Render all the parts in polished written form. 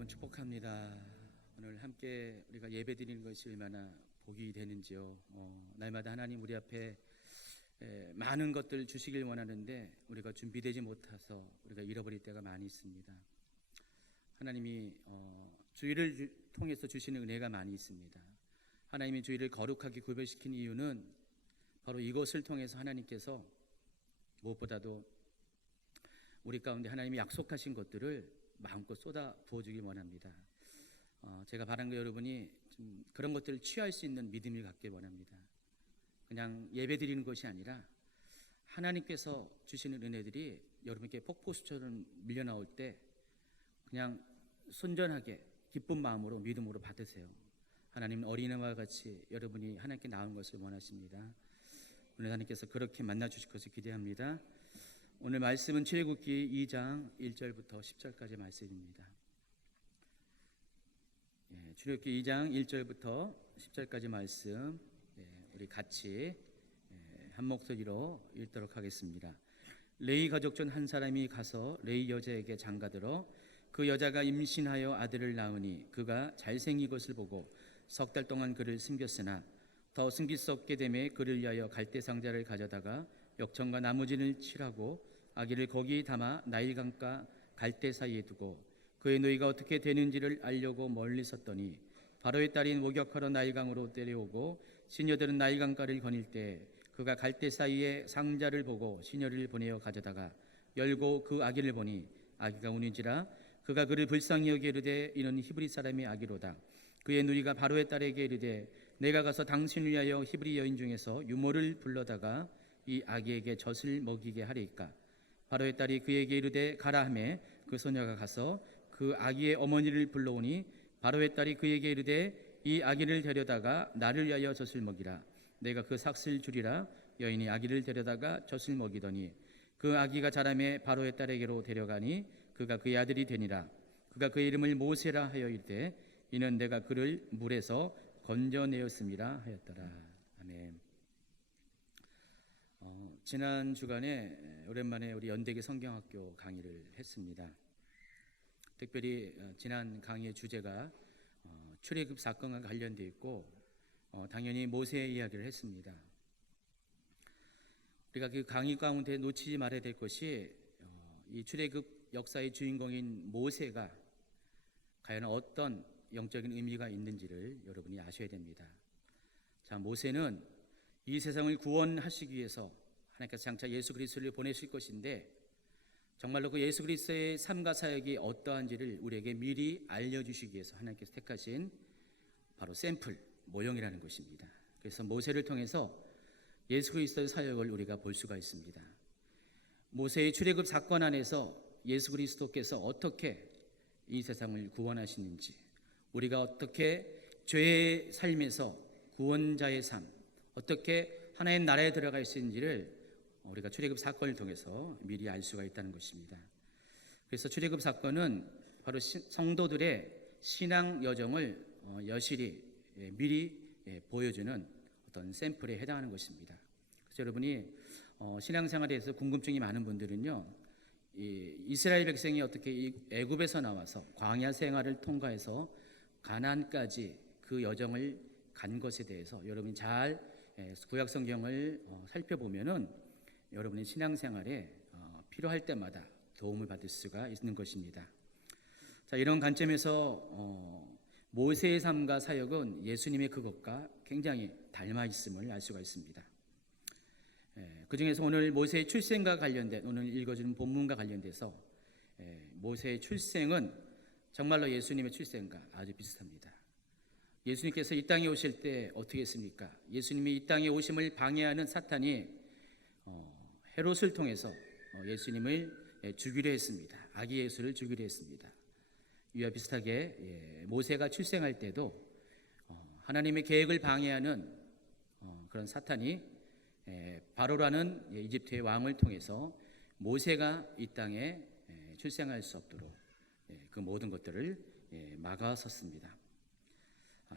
여러분 축복합니다. 오늘 함께 우리가 예배 드리는 것이 얼마나 복이 되는지요. 날마다 하나님 우리 앞에 많은 것들 주시길 원하는데 우리가 준비되지 못해서 우리가 잃어버릴 때가 많이 있습니다. 하나님이 주일을 통해서 주시는 은혜가 많이 있습니다. 하나님이 주일을 거룩하게 구별시킨 이유는 바로 이것을 통해서 하나님께서 무엇보다도 우리 가운데 하나님이 약속하신 것들을 마음껏 쏟아 부어주기 원합니다. 제가 바란 거 여러분이 좀 그런 것들을 취할 수 있는 믿음을 갖길 원합니다. 그냥 예배 드리는 것이 아니라 하나님께서 주시는 은혜들이 여러분께 폭포수처럼 밀려나올 때 그냥 순전하게 기쁜 마음으로 믿음으로 받으세요. 하나님은 어린아이와 같이 여러분이 하나님께 나온 것을 원하십니다. 오늘 하나님께서 그렇게 만나 주실 것을 기대합니다. 오늘 말씀은 출애굽기 2장 1절부터 10절까지 말씀입니다. 출애굽기 2장 1절부터 10절까지 말씀 우리 같이 한 목소리로 읽도록 하겠습니다. 레위 가족 중 한 사람이 가서 레위 여자에게 장가들어 그 여자가 임신하여 아들을 낳으니 그가 잘생긴 것을 보고 석 달 동안 그를 숨겼으나 더 숨길 수 없게 되매 그를 위하여 갈대 상자를 가져다가 역청과 나무진을 칠하고 아기를 거기 담아 나일강과 갈대 사이에 두고 그의 노이가 어떻게 되는지를 알려고 멀리 섰더니 바로의 딸인 목욕하러 나일강으로 데려오고 시녀들은 나일강가를 거닐 때 그가 갈대 사이에 상자를 보고 시녀를 보내어 가져다가 열고 그 아기를 보니 아기가 우는지라 그가 그를 불쌍히 여겨 이르되 이는 히브리 사람의 아기로다. 그의 누이가 바로의 딸에게 이르되 내가 가서 당신을 위하여 히브리 여인 중에서 유모를 불러다가 이 아기에게 젖을 먹이게 하리이까. 바로의 딸이 그에게 이르되 가라 하매 그 소녀가 가서 그 아기의 어머니를 불러오니 바로의 딸이 그에게 이르되 이 아기를 데려다가 나를 위하여 젖을 먹이라. 내가 그 삭슬 주리라. 여인이 아기를 데려다가 젖을 먹이더니 그 아기가 자라매 바로의 딸에게로 데려가니 그가 그의 아들이 되니라. 그가 그의 이름을 모세라 하여 이르되 이는 내가 그를 물에서 건져내었음이라 하였더라. 아멘. 지난 주간에 오랜만에 우리 연대기 성경학교 강의를 했습니다. 특별히 지난 강의의 주제가 출애굽 사건과 관련되어 있고 당연히 모세의 이야기를 했습니다. 우리가 그 강의 가운데 놓치지 말아야 될 것이 이 출애굽 역사의 주인공인 모세가 과연 어떤 영적인 의미가 있는지를 여러분이 아셔야 됩니다. 자, 모세는 이 세상을 구원하시기 위해서 하나님께서 장차 예수 그리스도를 보내실 것인데 정말로 그 예수 그리스도의 삶과 사역이 어떠한지를 우리에게 미리 알려주시기 위해서 하나님께서 택하신 바로 샘플, 모형이라는 것입니다. 그래서 모세를 통해서 예수 그리스도의 사역을 우리가 볼 수가 있습니다. 모세의 출애굽 사건 안에서 예수 그리스도께서 어떻게 이 세상을 구원하시는지, 우리가 어떻게 죄의 삶에서 구원자의 삶, 어떻게 하나님 나라에 들어갈 수 있는지를 우리가 출애굽 사건을 통해서 미리 알 수가 있다는 것입니다. 그래서 출애굽 사건은 바로 성도들의 신앙 여정을 여실히 미리 보여주는 어떤 샘플에 해당하는 것입니다. 그래서 여러분이 신앙생활에 대해서 궁금증이 많은 분들은요, 이스라엘 백성이 어떻게 애굽에서 나와서 광야 생활을 통과해서 가나안까지 그 여정을 간 것에 대해서 여러분이 잘 구약 성경을 살펴보면은 여러분의 신앙생활에 필요할 때마다 도움을 받을 수가 있는 것입니다. 자, 이런 관점에서 모세의 삶과 사역은 예수님의 그것과 굉장히 닮아 있음을 알 수가 있습니다. 그 중에서 오늘 모세의 출생과 관련된 오늘 읽어주는 본문과 관련돼서 모세의 출생은 정말로 예수님의 출생과 아주 비슷합니다. 예수님께서 이 땅에 오실 때 어떻게 했습니까? 예수님이 이 땅에 오심을 방해하는 사탄이 헤롯을 통해서 예수님을 죽이려 했습니다. 아기 예수를 죽이려 했습니다. 이와 비슷하게 모세가 출생할 때도 하나님의 계획을 방해하는 그런 사탄이 바로라는 이집트의 왕을 통해서 모세가 이 땅에 출생할 수 없도록 그 모든 것들을 막아섰습니다.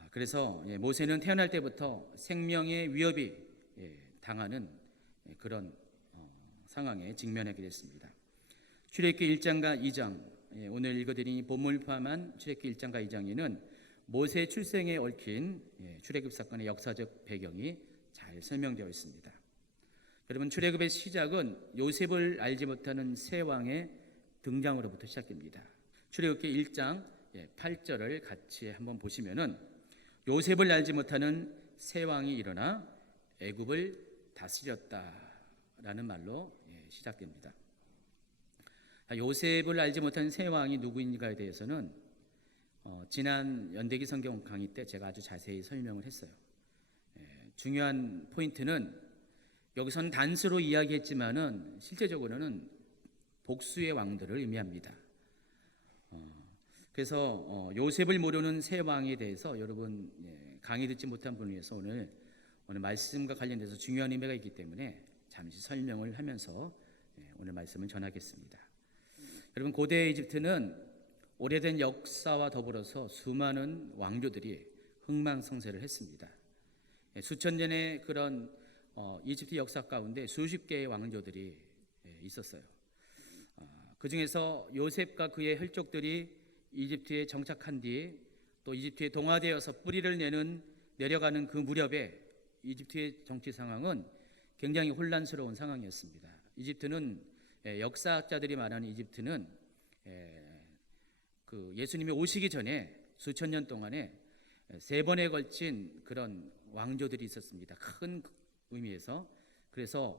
그래서 모세는 태어날 때부터 생명의 위협이 당하는 그런 상황에 직면하게 됐습니다. 출애굽기 1장과 2장 오늘 읽어드린 본문을 포함한 출애굽기 1장과 2장에는 모세 출생에 얽힌 출애굽 사건의 역사적 배경이 잘 설명되어 있습니다. 여러분, 출애굽의 시작은 요셉을 알지 못하는 새 왕의 등장으로부터 시작됩니다. 출애굽기 1장 8절을 같이 한번 보시면은 요셉을 알지 못하는 새 왕이 일어나 애굽을 다스렸다라는 말로 시작됩니다. 요셉을 알지 못한 새 왕이 누구인가에 대해서는 지난 연대기 성경 강의 때 제가 아주 자세히 설명을 했어요. 중요한 포인트는 여기서는 단수로 이야기했지만은 실제적으로는 복수의 왕들을 의미합니다. 그래서 요셉을 모르는 새 왕에 대해서 여러분 강의 듣지 못한 분을 위해서 오늘 말씀과 관련돼서 중요한 의미가 있기 때문에 잠시 설명을 하면서 오늘 말씀을 전하겠습니다. 여러분, 고대 이집트는 오래된 역사와 더불어서 수많은 왕조들이 흥망성쇠를 했습니다. 수천 년의 그런 이집트 역사 가운데 수십 개의 왕조들이 있었어요. 그 중에서 요셉과 그의 혈족들이 이집트에 정착한 뒤 또 이집트에 동화되어서 뿌리를 내려가는 그 무렵에 이집트의 정치 상황은 굉장히 혼란스러운 상황이었습니다. 이집트는 역사학자들이 말하는 이집트는 그 예수님이 오시기 전에 수천 년 동안에 세 번에 걸친 그런 왕조들이 있었습니다. 큰 의미에서. 그래서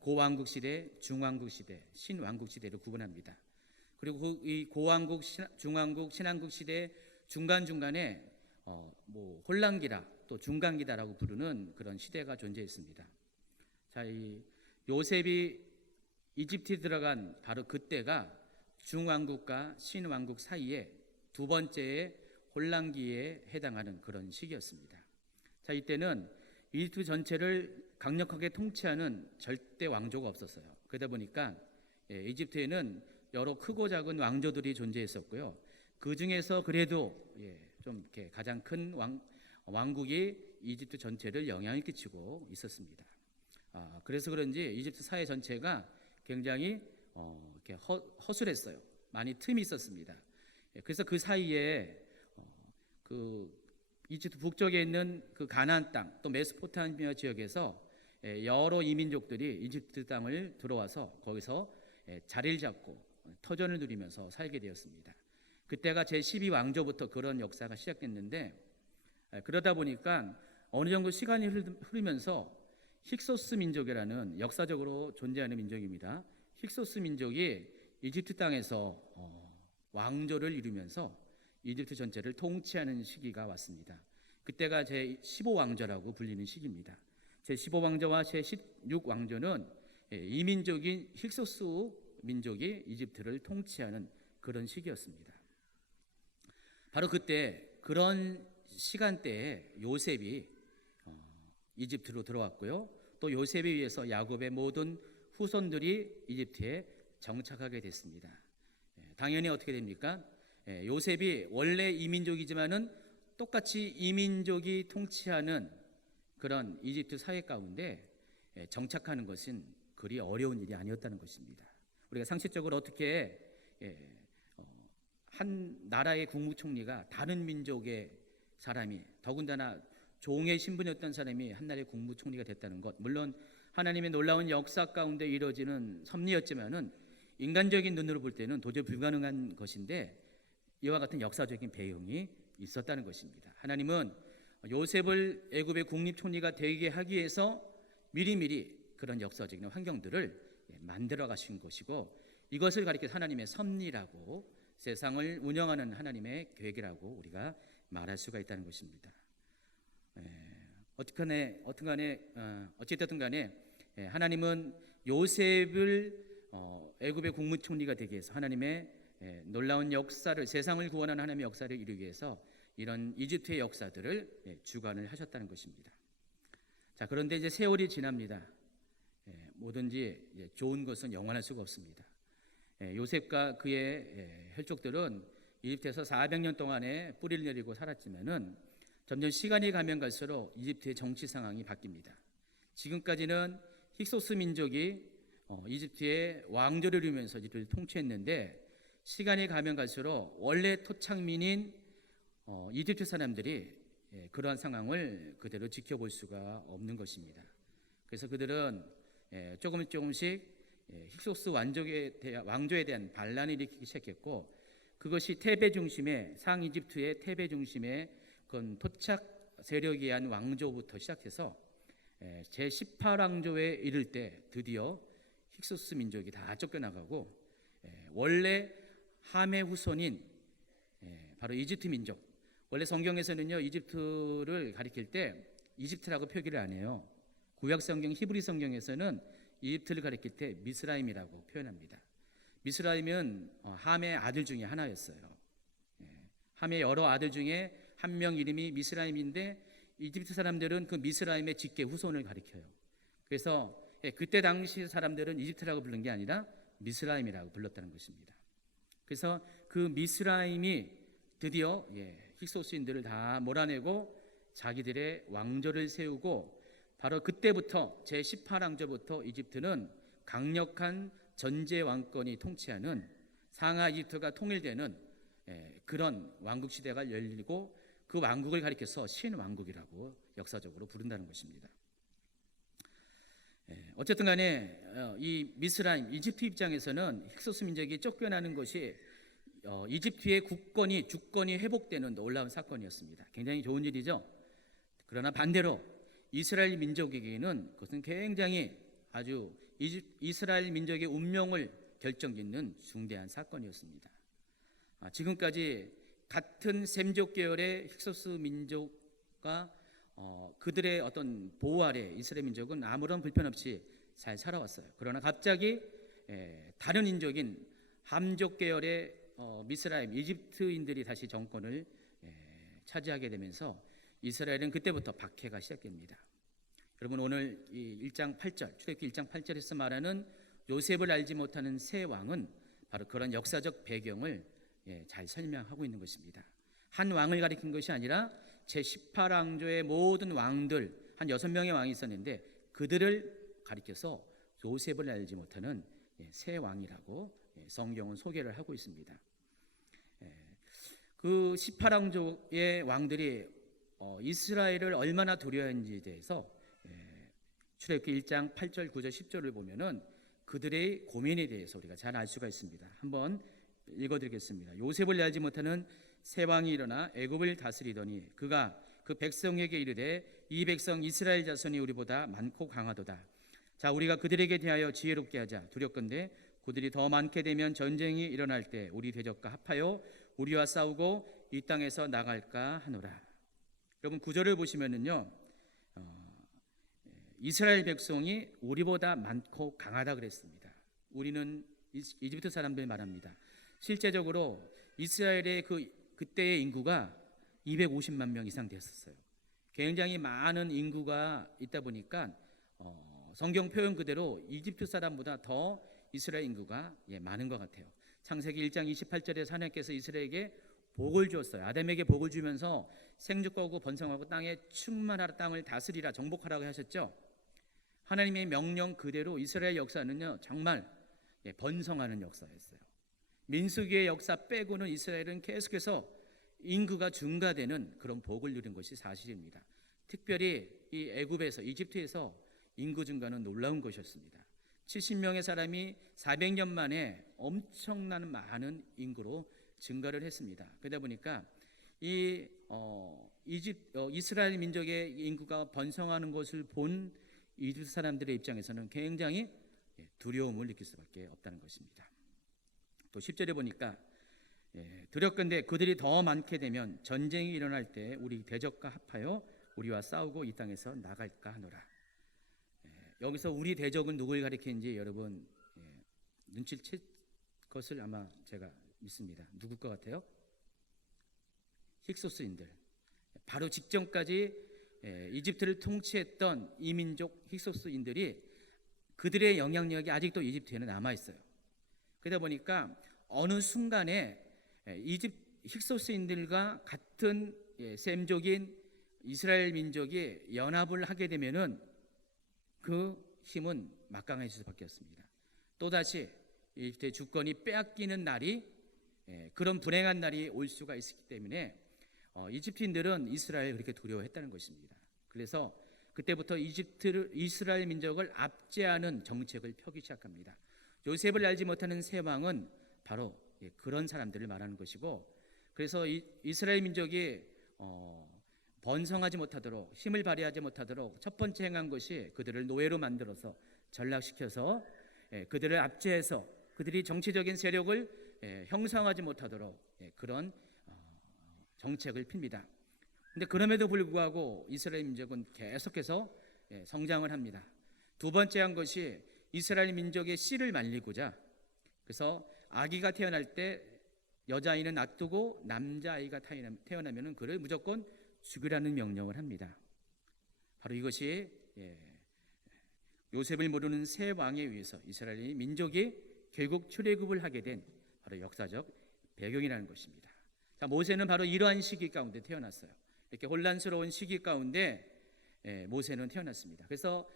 고왕국 시대, 중왕국 시대, 신왕국 시대를 구분합니다. 그리고 이 고왕국, 중왕국, 신왕국 시대 중간중간에 혼란기라 또 중간기다라고 부르는 그런 시대가 존재했습니다. 자, 이 요셉이 이집트에 들어간 바로 그때가 중왕국과 신왕국 사이에 두 번째의 혼란기에 해당하는 그런 시기였습니다. 자, 이때는 이집트 전체를 강력하게 통치하는 절대 왕조가 없었어요. 그러다 보니까 이집트에는 여러 크고 작은 왕조들이 존재했었고요. 그 중에서 그래도 좀 이렇게 가장 큰 왕국이 이집트 전체를 영향을 끼치고 있었습니다. 그래서 그런지 이집트 사회 전체가 굉장히 이렇게 허술했어요. 많이 틈이 있었습니다. 그래서 그 사이에 그 이집트 북쪽에 있는 그 가나안 땅, 또 메소포타미아 지역에서 여러 이민족들이 이집트 땅을 들어와서 거기서 자리를 잡고 터전을 누리면서 살게 되었습니다. 그때가 제12왕조부터 그런 역사가 시작됐는데, 그러다 보니까 어느 정도 시간이 흐르면서 힉소스 민족이라는 역사적으로 존재하는 민족입니다. 힉소스 민족이 이집트 땅에서 왕조를 이루면서 이집트 전체를 통치하는 시기가 왔습니다. 그때가 제15왕조라고 불리는 시기입니다. 제15왕조와 제16왕조는 이 민족인 힉소스 민족이 이집트를 통치하는 그런 시기였습니다. 바로 그때 그런 시간대에 요셉이 이집트로 들어왔고요. 또 요셉에 의해서 야곱의 모든 후손들이 이집트에 정착하게 됐습니다. 당연히 어떻게 됩니까? 요셉이 원래 이민족이지만은 똑같이 이민족이 통치하는 그런 이집트 사회 가운데 정착하는 것은 그리 어려운 일이 아니었다는 것입니다. 우리가 상식적으로 어떻게 한 나라의 국무총리가 다른 민족의 사람이, 더군다나 종의 신분이었던 사람이 한 나라의 국무총리가 됐다는 것, 물론 하나님의 놀라운 역사 가운데 이루어지는 섭리였지만은 인간적인 눈으로 볼 때는 도저히 불가능한 것인데 이와 같은 역사적인 배경이 있었다는 것입니다. 하나님은 요셉을 애굽의 국립총리가 되게 하기 위해서 미리미리 그런 역사적인 환경들을 만들어 가신 것이고, 이것을 가리켜 하나님의 섭리라고, 세상을 운영하는 하나님의 계획이라고 우리가 말할 수가 있다는 것입니다. 어쨌든 간에 하나님은 요셉을 애굽의 국무총리가 되기 위해서 하나님의 놀라운 역사를, 세상을 구원하는 하나님의 역사를 이루기 위해서 이런 이집트의 역사들을 주관을 하셨다는 것입니다. 자, 그런데 이제 세월이 지납니다. 뭐든지 좋은 것은 영원할 수가 없습니다. 요셉과 그의 혈족들은 이집트에서 400년 동안에 뿌리를 내리고 살았지만은 점점 시간이 가면 갈수록 이집트의 정치 상황이 바뀝니다. 지금까지는 힉소스 민족이 이집트의 왕조를 이루면서 이집트를 통치했는데, 시간이 가면 갈수록 원래 토착민인 이집트 사람들이 그러한 상황을 그대로 지켜볼 수가 없는 것입니다. 그래서 그들은 조금씩 힉소스 왕조에 대한 반란을 일으키기 시작했고, 그것이 테베 중심의 상이집트의 테베 중심의 그런 토착 세력에 의한 왕조부터 시작해서 제18왕조에 이를 때 드디어 힉소스 민족이 다 쫓겨나가고, 원래 함의 후손인 바로 이집트 민족, 원래 성경에서는요 이집트를 가리킬 때 이집트라고 표기를 안 해요. 구약 성경 히브리 성경에서는 이집트를 가리킬 때 미스라임이라고 표현합니다. 미스라임은 함의 아들 중에 하나였어요. 함의 여러 아들 중에 한 명 이름이 미스라임인데, 이집트 사람들은 그 미스라임의 직계 후손을 가리켜요. 그래서 그때 당시 사람들은 이집트라고 부른 게 아니라 미스라임이라고 불렀다는 것입니다. 그래서 그 미스라임이 드디어 힉소스인들을 다 몰아내고 자기들의 왕조를 세우고, 바로 그때부터 제18왕조부터 이집트는 강력한 전제 왕권이 통치하는 상하 이집트가 통일되는 그런 왕국 시대가 열리고, 그 왕국을 가리켜서 신왕국이라고 역사적으로 부른다는 것입니다. 어쨌든 간에 이 미스라임, 이집트 입장에서는 힉소스 민족이 쫓겨나는 것이 이집트의 주권이 회복되는 놀라운 사건이었습니다. 굉장히 좋은 일이죠. 그러나 반대로 이스라엘 민족에게는 그것은 굉장히 아주 이스라엘 민족의 운명을 결정짓는 중대한 사건이었습니다. 지금까지 같은 셈족 계열의 힉소스 민족과 그들의 어떤 보호 아래 이스라엘 민족은 아무런 불편 없이 잘 살아왔어요. 그러나 갑자기 다른 인족인 함족 계열의 미스라임, 이집트인들이 다시 정권을 차지하게 되면서 이스라엘은 그때부터 박해가 시작됩니다. 여러분, 오늘 1장 8절, 출애굽기 1장 8절에서 말하는 요셉을 알지 못하는 새 왕은 바로 그런 역사적 배경을 잘 설명하고 있는 것입니다. 한 왕을 가리킨 것이 아니라 제18왕조의 모든 왕들, 한 6명의 왕이 있었는데 그들을 가리켜서 요셉을 알지 못하는 새 왕이라고 성경은 소개를 하고 있습니다. 그 18왕조의 왕들이 이스라엘을 얼마나 두려워했는지에 대해서 출애굽기 1장 8절, 9절, 10절을 보면은 그들의 고민에 대해서 우리가 잘 알 수가 있습니다. 한번 읽어드리겠습니다. 요셉을 알지 못하는 새 왕이 일어나 애굽을 다스리더니 그가 그 백성에게 이르되 이 백성 이스라엘 자손이 우리보다 많고 강하도다. 자, 우리가 그들에게 대하여 지혜롭게 하자. 두렵건대 그들이 더 많게 되면 전쟁이 일어날 때 우리 대적과 합하여 우리와 싸우고 이 땅에서 나갈까 하노라. 여러분, 구절을 보시면은요, 이스라엘 백성이 우리보다 많고 강하다 그랬습니다. 우리는 이집트 사람들 말합니다. 실제적으로 이스라엘의 그때의 인구가 250만 명 이상 됐었어요. 굉장히 많은 인구가 있다 보니까 성경 표현 그대로 이집트 사람보다 더 이스라엘 인구가 많은 것 같아요. 창세기 1장 28절에 하나님께서 이스라엘에게 복을 주었어요. 아담에게 복을 주면서 생육하고 번성하고 땅에 충만하라, 땅을 다스리라, 정복하라고 하셨죠. 하나님의 명령 그대로 이스라엘 역사는요 정말 번성하는 역사였어요. 민수기의 역사 빼고는 이스라엘은 계속해서 인구가 증가되는 그런 복을 누린 것이 사실입니다. 특별히 이 애굽에서, 이집트에서 인구 증가는 놀라운 것이었습니다. 70명의 사람이 400년 만에 엄청난 많은 인구로 증가를 했습니다. 그러다 보니까 이스라엘 민족의 인구가 번성하는 것을 본 이집트 사람들의 입장에서는 굉장히 두려움을 느낄 수밖에 없다는 것입니다. 또 10절에 보니까 두렵건대 그들이 더 많게 되면 전쟁이 일어날 때 우리 대적과 합하여 우리와 싸우고 이 땅에서 나갈까 하노라. 여기서 우리 대적은 누굴 가리키는지 여러분 눈치챌 것을 아마 제가 믿습니다. 누굴 것 같아요? 힉소스인들. 바로 직전까지 이집트를 통치했던 이민족 힉소스인들이 그들의 영향력이 아직도 이집트에는 남아 있어요. 그러다 보니까 어느 순간에 힉소스인들과 같은 셈족인 이스라엘 민족이 연합을 하게 되면은 그 힘은 막강해질 수밖에 없습니다. 또다시 이집트의 주권이 빼앗기는 날이 그런 불행한 날이 올 수가 있었기 때문에 이집트인들은 이스라엘을 그렇게 두려워했다는 것입니다. 그래서 그때부터 이스라엘 민족을 압제하는 정책을 펴기 시작합니다. 요셉을 알지 못하는 새 왕은 바로 그런 사람들을 말하는 것이고, 그래서 이스라엘 민족이 번성하지 못하도록, 힘을 발휘하지 못하도록 첫 번째 행한 것이 그들을 노예로 만들어서 전락시켜서 그들을 압제해서 그들이 정치적인 세력을 형성하지 못하도록 그런 정책을 핍니다. 근데 그럼에도 불구하고 이스라엘 민족은 계속해서 성장을 합니다. 두 번째 한 것이 이스라엘 민족의 씨를 말리고자, 그래서 아기가 태어날 때 여자아이는 놔두고 남자아이가 태어나면 그를 무조건 죽이라는 명령을 합니다. 바로 이것이 요셉을 모르는 새 왕에 의해서 이스라엘 민족이 결국 출애굽을 하게 된 바로 역사적 배경이라는 것입니다. 자, 모세는 바로 이러한 시기 가운데 태어났어요. 이렇게 혼란스러운 시기 가운데 모세는 태어났습니다. 그래서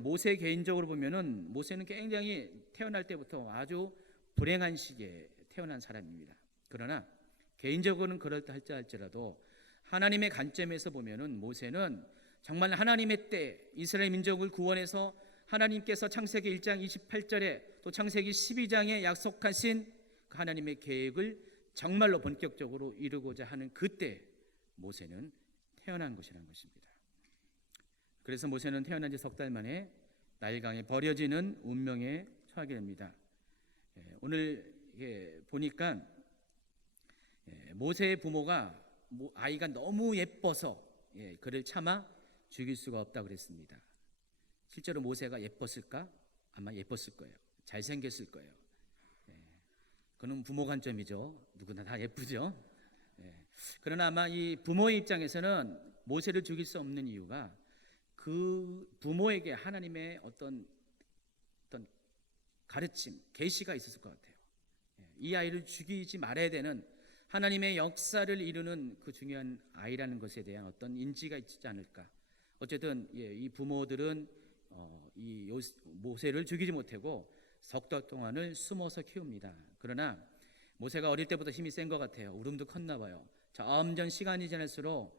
모세 개인적으로 보면은 모세는 굉장히 태어날 때부터 아주 불행한 시기에 태어난 사람입니다. 그러나 개인적으로는 그럴다 할지라도 하나님의 관점에서 보면은 모세는 정말 하나님의 때 이스라엘 민족을 구원해서 하나님께서 창세기 1장 28절에 또 창세기 12장에 약속하신 그 하나님의 계획을 정말로 본격적으로 이루고자 하는 그때 모세는 태어난 것이라는 것입니다. 그래서 모세는 태어난 지 석 달 만에 나일강에 버려지는 운명에 처하게 됩니다. 오늘 보니까 모세의 부모가 아이가 너무 예뻐서 그를 차마 죽일 수가 없다고 그랬습니다. 실제로 모세가 예뻤을까? 아마 예뻤을 거예요. 잘생겼을 거예요. 그는 부모 관점이죠. 누구나 다 예쁘죠. 그러나 아마 이 부모의 입장에서는 모세를 죽일 수 없는 이유가 그 부모에게 하나님의 어떤 가르침, 계시가 있었을 것 같아요. 이 아이를 죽이지 말아야 되는 하나님의 역사를 이루는 그 중요한 아이라는 것에 대한 어떤 인지가 있지 않을까. 어쨌든 이 부모들은 이 모세를 죽이지 못하고 석 달 동안을 숨어서 키웁니다. 그러나 모세가 어릴 때부터 힘이 센 것 같아요. 울음도 컸나 봐요. 점점 시간이 지날수록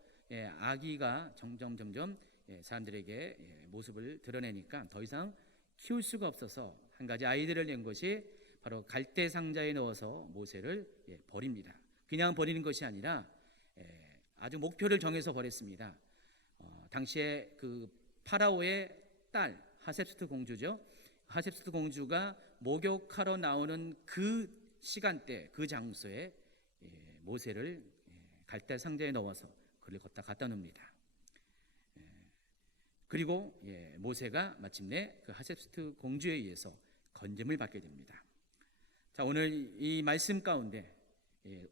아기가 점점 사람들에게 모습을 드러내니까 더 이상 키울 수가 없어서 한 가지 아이디어를 낸 것이 바로 갈대 상자에 넣어서 모세를 버립니다. 그냥 버리는 것이 아니라 아주 목표를 정해서 버렸습니다. 당시에 그 파라오의 딸 하셉스트 공주죠. 하셉스트 공주가 목욕하러 나오는 그 시간대, 그 장소에 모세를 갈대 상자에 넣어서 그를 갖다 놓습니다. 그리고 모세가 마침내 그 하셉스트 공주에 의해서 건짐을 받게 됩니다. 자, 오늘 이 말씀 가운데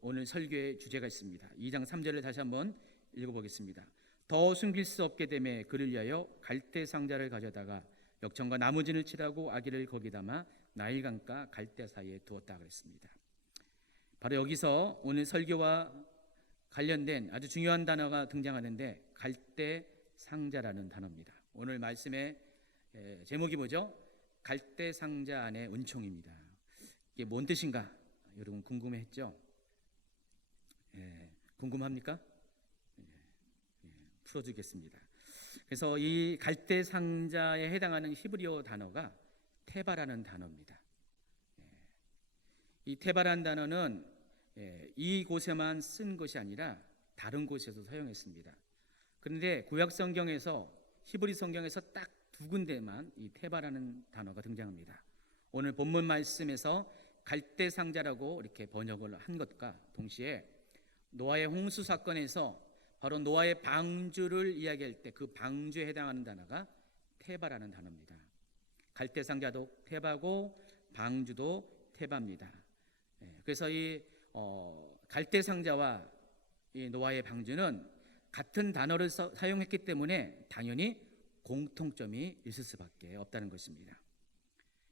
오늘 설교의 주제가 있습니다. 2장 3절을 다시 한번 읽어보겠습니다. 더 숨길 수 없게 되매 그를 위하여 갈대 상자를 가져다가 역청과 나무진을 칠하고 아기를 거기 담아 나일강가 갈대 사이에 두었다 그랬습니다. 바로 여기서 오늘 설교와 관련된 아주 중요한 단어가 등장하는데 갈대 상자라는 단어입니다. 오늘 말씀의 제목이 뭐죠? 갈대 상자 안에 은총입니다. 이게 뭔 뜻인가? 여러분 궁금해했죠? 궁금합니까? 풀어주겠습니다. 그래서 이 갈대 상자에 해당하는 히브리어 단어가 테바라는 단어입니다. 이 테바라는 단어는 이곳에만 쓴 것이 아니라 다른 곳에도 사용했습니다. 그런데 구약 성경에서 히브리 성경에서 딱 두 군데만 이 테바라는 단어가 등장합니다. 오늘 본문 말씀에서 갈대 상자라고 이렇게 번역을 한 것과 동시에 노아의 홍수 사건에서 바로 노아의 방주를 이야기할 때 그 방주에 해당하는 단어가 테바라는 단어입니다. 갈대 상자도 테바고 방주도 테바입니다. 그래서 이 갈대 상자와 이 노아의 방주는 같은 단어를 사용했기 때문에 당연히 공통점이 있을 수밖에 없다는 것입니다.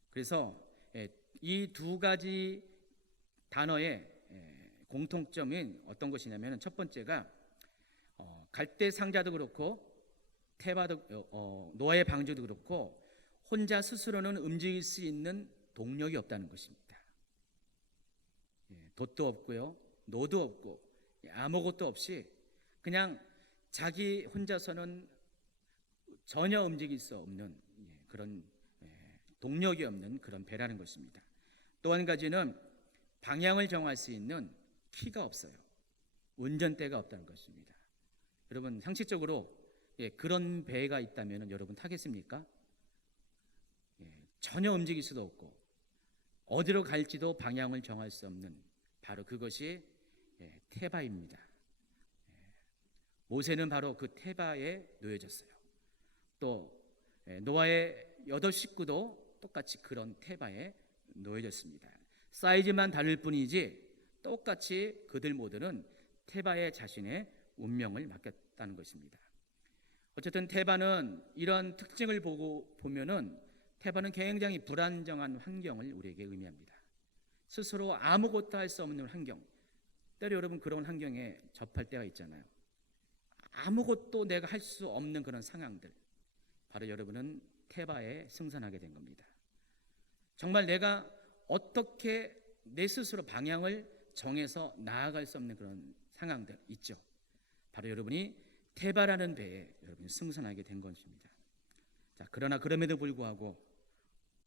그래서 이 두 가지 단어의 공통점은 어떤 것이냐면 첫 번째가 갈대 상자도 그렇고 테바도 노아의 방주도 그렇고 혼자 스스로는 움직일 수 있는 동력이 없다는 것입니다. 돛도 없고요, 노도 없고 아무것도 없이 그냥 자기 혼자서는 전혀 움직일 수 없는 그런 동력이 없는 그런 배라는 것입니다. 또 한 가지는 방향을 정할 수 있는 키가 없어요. 운전대가 없다는 것입니다. 여러분 상식적으로 그런 배가 있다면 여러분 타겠습니까? 전혀 움직일 수도 없고 어디로 갈지도 방향을 정할 수 없는 바로 그것이 테바입니다. 모세는 바로 그 테바에 놓여졌어요. 또 노아의 8 식구도 똑같이 그런 테바에 놓여졌습니다. 사이즈만 다를 뿐이지 똑같이 그들 모두는 테바에 자신의 운명을 맡겼다는 것입니다. 어쨌든 테바는 이런 특징을 보면은 테바는 굉장히 불안정한 환경을 우리에게 의미합니다. 스스로 아무것도 할 수 없는 환경. 때로 여러분 그런 환경에 접할 때가 있잖아요. 아무것도 내가 할 수 없는 그런 상황들. 바로 여러분은 테바에 승선하게 된 겁니다. 정말 내가 어떻게 내 스스로 방향을 정해서 나아갈 수 없는 그런 상황들 있죠. 바로 여러분이 테바라는 배에 여러분이 승선하게 된 것입니다. 자, 그러나 그럼에도 불구하고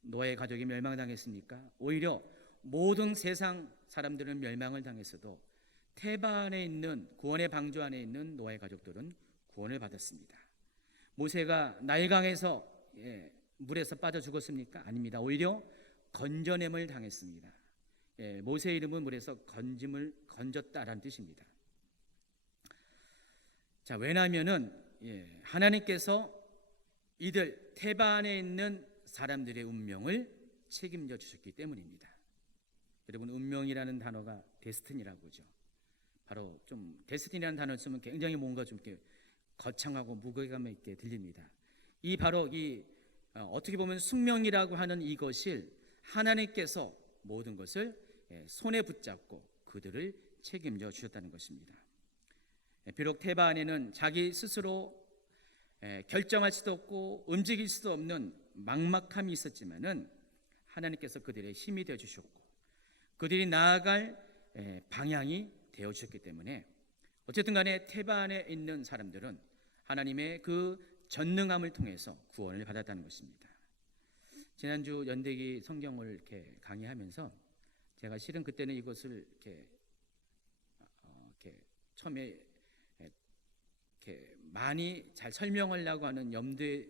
노아의 가족이 멸망당했습니까? 오히려 모든 세상 사람들은 멸망을 당했어도 테바 안에 있는 구원의 방주 안에 있는 노아의 가족들은 구원을 받았습니다. 모세가 나일강에서 물에서 빠져 죽었습니까? 아닙니다. 오히려 건져냄을 당했습니다. 모세의 이름은 물에서 건졌다라는 뜻입니다. 자, 왜냐하면은 하나님께서 이들 테바 안에 있는 사람들의 운명을 책임져 주셨기 때문입니다. 여러분 운명이라는 단어가 데스티니라고 하죠. 바로 좀 데스티니라는 단어를 쓰면 굉장히 뭔가 좀 이렇게 거창하고 무게감 있게 들립니다. 이 바로 이 어떻게 보면 숙명이라고 하는 이것을 하나님께서 모든 것을 손에 붙잡고 그들을 책임져 주셨다는 것입니다. 비록 테바 안에는 자기 스스로 결정할 수도 없고 움직일 수도 없는 막막함이 있었지만은 하나님께서 그들의 힘이 되어 주셨고 그들이 나아갈 방향이 되어 주셨기 때문에 어쨌든 간에 테바 안에 있는 사람들은 하나님의 그 전능함을 통해서 구원을 받았다는 것입니다. 지난주 연대기 성경을 이렇게 강의하면서 제가 실은 그때는 이것을 이렇게 처음에 이렇게 많이 잘 설명하려고 하는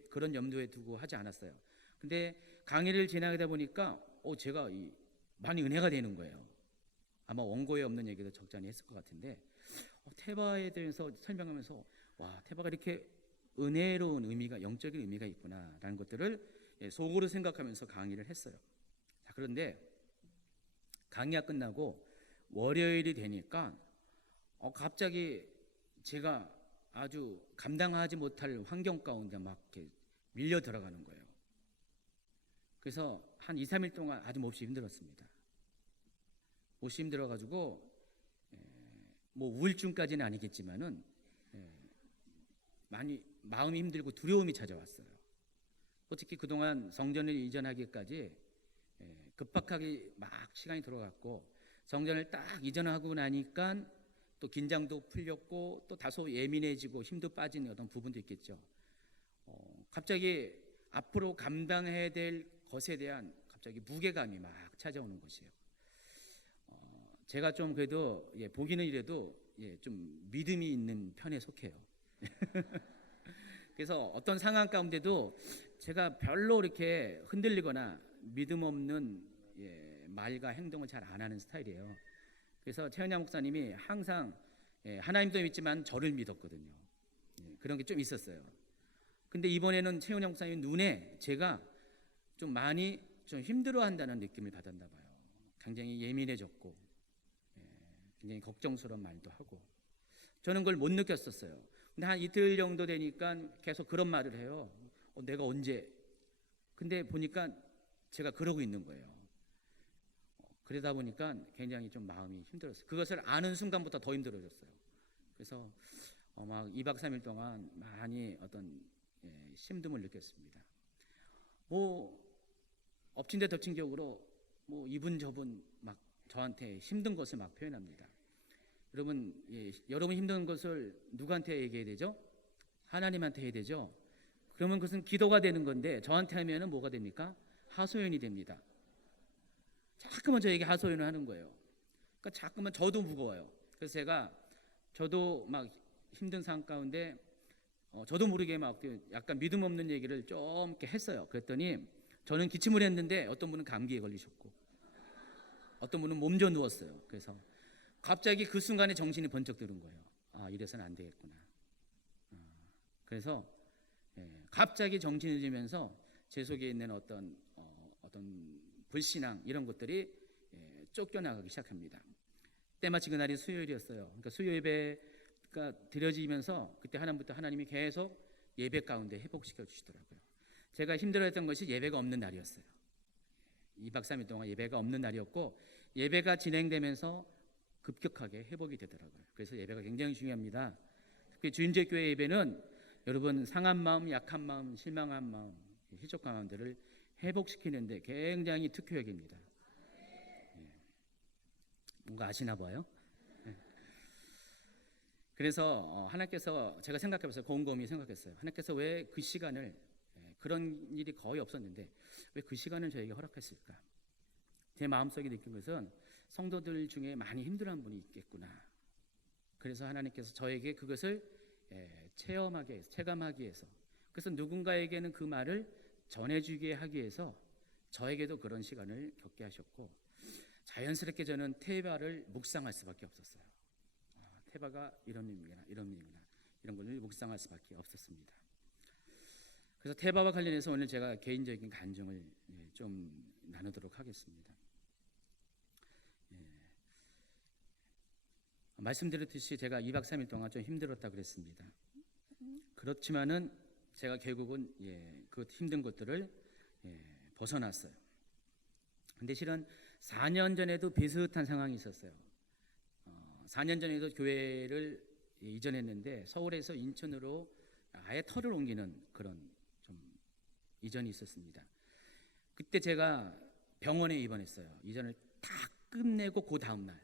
그런 염두에 두고 하지 않았어요. 근데 강의를 진행하다 보니까 제가 많이 은혜가 되는 거예요. 아마 원고에 없는 얘기도 적잖이 했을 것 같은데 테바에 대해서 설명하면서 와, 테바가 이렇게 은혜로운 의미가 영적인 의미가 있구나라는 것들을 속으로 생각하면서 강의를 했어요. 자, 그런데 강의가 끝나고 월요일이 되니까 갑자기 제가 아주 감당하지 못할 환경 가운데 막 이렇게 밀려 들어가는 거예요. 그래서 한 2, 3일 동안 아주 몹시 힘들었습니다. 몹시 힘들어가지고 뭐 우울증까지는 아니겠지만은 많이 마음이 힘들고 두려움이 찾아왔어요. 솔직히 그동안 성전을 이전하기까지 급박하게 막 시간이 들어갔고 성전을 딱 이전하고 나니까 또 긴장도 풀렸고 또 다소 예민해지고 힘도 빠지는 어떤 부분도 있겠죠. 갑자기 앞으로 감당해야 될 것에 대한 갑자기 무게감이 막 찾아오는 것이에요. 제가 좀 그래도 보기는 이래도 좀 믿음이 있는 편에 속해요. 그래서 어떤 상황 가운데도 제가 별로 이렇게 흔들리거나 믿음 없는 말과 행동을 잘 안 하는 스타일이에요. 그래서 최은양 목사님이 항상 하나님도 믿지만 저를 믿었거든요. 그런 게 좀 있었어요. 근데 이번에는 최은양 목사님 눈에 제가 좀 많이 좀 힘들어한다는 느낌을 받았나 봐요. 굉장히 예민해졌고 굉장히 걱정스러운 말도 하고 저는 그걸 못 느꼈었어요. 근데 한 이틀 정도 되니까 계속 그런 말을 해요. 내가 언제? 근데 보니까 제가 그러고 있는 거예요. 그러다 보니까 굉장히 좀 마음이 힘들었어요. 그것을 아는 순간부터 더 힘들어졌어요. 그래서 막 2박 3일 동안 많이 어떤 힘듦을 느꼈습니다. 뭐 엎친 데 덮친 격으로 뭐 이분 저분 막 저한테 힘든 것을 막 표현합니다. 여러분, 여러분 힘든 것을 누구한테 얘기해야 되죠? 하나님한테 해야 되죠. 그러면 그것은 기도가 되는 건데 저한테 하면은 뭐가 됩니까? 하소연이 됩니다. 자꾸만 저에게 하소연을 하는 거예요. 그러니까 자꾸만 저도 무거워요. 그래서 저도 막 힘든 상황 가운데 저도 모르게 막 약간 믿음 없는 얘기를 좀 이렇게 했어요. 그랬더니 저는 기침을 했는데 어떤 분은 감기에 걸리셨고 어떤 분은 몸져 누웠어요. 그래서 갑자기 그 순간에 정신이 번쩍 드는 거예요. 아, 이래서는 안 되겠구나. 그래서 갑자기 정신이 들면서 제 속에 있는 어떤 불신앙 이런 것들이 쫓겨나가기 시작합니다. 때마치 그날이 수요일이었어요. 그러니까 수요 예배가 드려지면서 그때 하나님이 계속 예배 가운데 회복시켜 주시더라고요. 제가 힘들어했던 것이 예배가 없는 날이었어요. 2박 3일 동안 예배가 없는 날이었고 예배가 진행되면서 급격하게 회복이 되더라고요. 그래서 예배가 굉장히 중요합니다. 특히 주인제교회 예배는 여러분 상한 마음, 약한 마음, 실망한 마음, 희족한 마음들을 회복시키는데 굉장히 특효약입니다. 뭔가 아시나 봐요. 그래서 하나님께서 제가 생각해봤어요. 곰곰이 생각했어요. 하나님께서 왜 그 시간을 그런 일이 거의 없었는데 왜 그 시간을 저에게 허락했을까? 제 마음속에 느낀 것은 성도들 중에 많이 힘들어하는 분이 있겠구나. 그래서 하나님께서 저에게 그것을 체감하기 위해서 그래서 누군가에게는 그 말을 전해주게 하기 위해서 저에게도 그런 시간을 겪게 하셨고 자연스럽게 저는 테바를 묵상할 수밖에 없었어요. 테바가 이런 의미구나 이런 것을 묵상할 수밖에 없었습니다. 그래서 테바와 관련해서 오늘 제가 개인적인 간증을 좀 나누도록 하겠습니다. 말씀드렸듯이 제가 2박 3일 동안 좀 힘들었다 그랬습니다. 그렇지만은 제가 결국은 그 힘든 것들을 벗어났어요. 근데 실은 4년 전에도 비슷한 상황이 있었어요. 4년 전에도 교회를 이전했는데 서울에서 인천으로 아예 터를 옮기는 그런 좀 이전이 있었습니다. 그때 제가 병원에 입원했어요. 이전을 다 끝내고 그 다음 날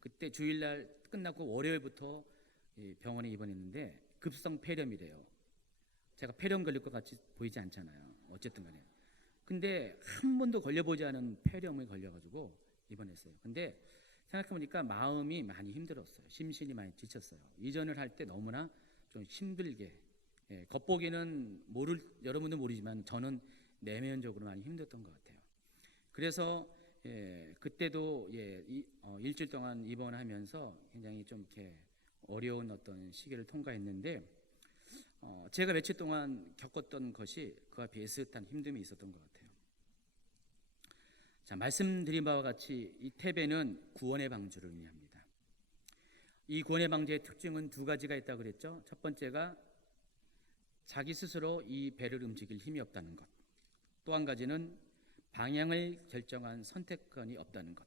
그때 주일날 끝나고 월요일부터 병원에 입원했는데 급성 폐렴이래요. 제가 폐렴 걸릴 것 같이 보이지 않잖아요. 어쨌든 간에. 근데 한 번도 걸려보지 않은 폐렴에 걸려가지고 입원했어요. 근데 생각해보니까 마음이 많이 힘들었어요. 심신이 많이 지쳤어요. 이전을 할 때 너무나 좀 힘들게 겉보기는 여러분도 모르지만 저는 내면적으로 많이 힘들었던 것 같아요. 그래서 그때도 일주일 동안 입원하면서 굉장히 좀 이렇게 어려운 어떤 시기를 통과했는데 제가 며칠 동안 겪었던 것이 그와 비슷한 힘듦이 있었던 것 같아요. 자, 말씀드린 바와 같이 이 태배는 구원의 방주를 의미합니다. 이 구원의 방주의 특징은 두 가지가 있다고 그랬죠. 첫 번째가 자기 스스로 이 배를 움직일 힘이 없다는 것. 또 한 가지는 방향을 결정한 선택권이 없다는 것.